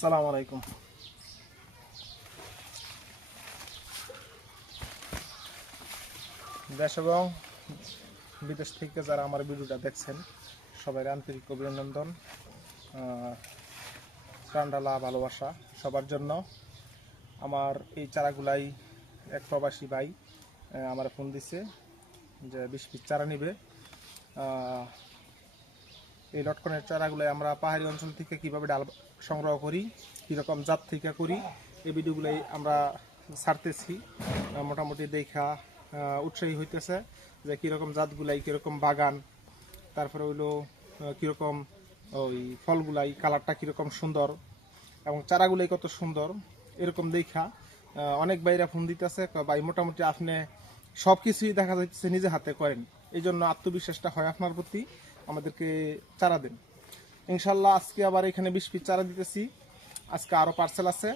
আসসালামু আলাইকুম। দেশ এবং বিদেশ থেকে যারা আমার ভিডিওটা দেখছেন সবাই আন্তরিক অভিনন্দন, প্রাণঢালা ভালোবাসা সবার জন্য। আমার এই চারাগুলাই এক প্রবাসী ভাই আমার ফোন দিছে যে 20 পিস চারা নিবে। এই লটকনের চারাগুলাই আমরা পাহাড়ি অঞ্চল থেকে কিভাবে ডাল সংগ্রহ করি, কীরকম জাত থেকে করি, এই ভিডিওগুলাই আমরা ছাড়তেছি। মোটামুটি দেখা উৎসাহী হইতেছে যে কীরকম জাতগুলাই, কীরকম বাগান, তারপরে হইলো কীরকম ওই ফলগুলাই, কালারটা কীরকম সুন্দর এবং চারাগুলাই কত সুন্দর, এরকম দেখা অনেক ভাইরা ফোন দিতেছে ভাই মোটামুটি আপনি সব কিছুই দেখা যাচ্ছে নিজে হাতে করেন, এই জন্য আত্মবিশ্বাসটা হয় আপনার প্রতি, আমাদেরকে চারা দেন ইনশাল্লাহ। আজকে আবার এখানে 20 পিস চারা দিতেছি, আজকে আরও পার্সেল আছে,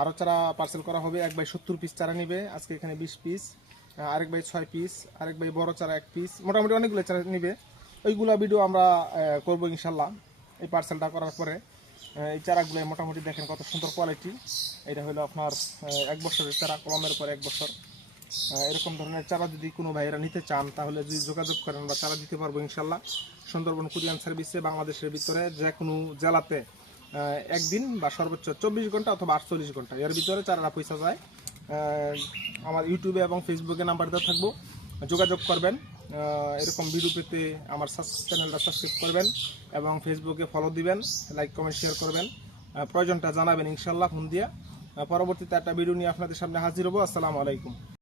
আরও চারা পার্সেল করা হবে। এক ভাই 70 পিস চারা নিবে, আজকে এখানে 20 পিস, আরেক ভাই 6 পিস, আরেক ভাই বড় চারা 1 পিস, মোটামুটি অনেকগুলো চারা নিবে। ওইগুলা ভিডিও আমরা করবো ইনশাল্লাহ। এই পার্সেলটা করার পরে এই চারাগুলো মোটামুটি দেখেন কত সুন্দর কোয়ালিটি। এটা হলো আপনার 1 বছরের চারা, কলমের পর 1 বছর। এরকম ধরনের চারা যদি কোনো ভাইয়েরা নিতে চান তাহলে যদি যোগাযোগ করেন বা চারা দিতে পারবো ইনশাল্লাহ। সুন্দরবন কুরিয়ান সার্ভিসে বাংলাদেশের ভিতরে যে কোনো জেলাতে একদিন বা সর্বোচ্চ 24 ঘন্টা অথবা 48 ঘন্টা এর ভিতরে চারাটা পৌঁছা যায়। আমার ইউটিউবে এবং ফেসবুকে নাম্বার দেওয়া থাকবো, যোগাযোগ করবেন। এরকম ভিডিও পেতে আমার চ্যানেলটা সাবস্ক্রাইব করবেন এবং ফেসবুকে ফলো দিবেন, লাইক কমেন্ট শেয়ার করবেন, প্রয়োজনটা জানাবেন ইনশাল্লাহ ফোন দিয়ে। পরবর্তীতে একটা ভিডিও নিয়ে আপনাদের সামনে হাজির হবো। আসসালামু আলাইকুম।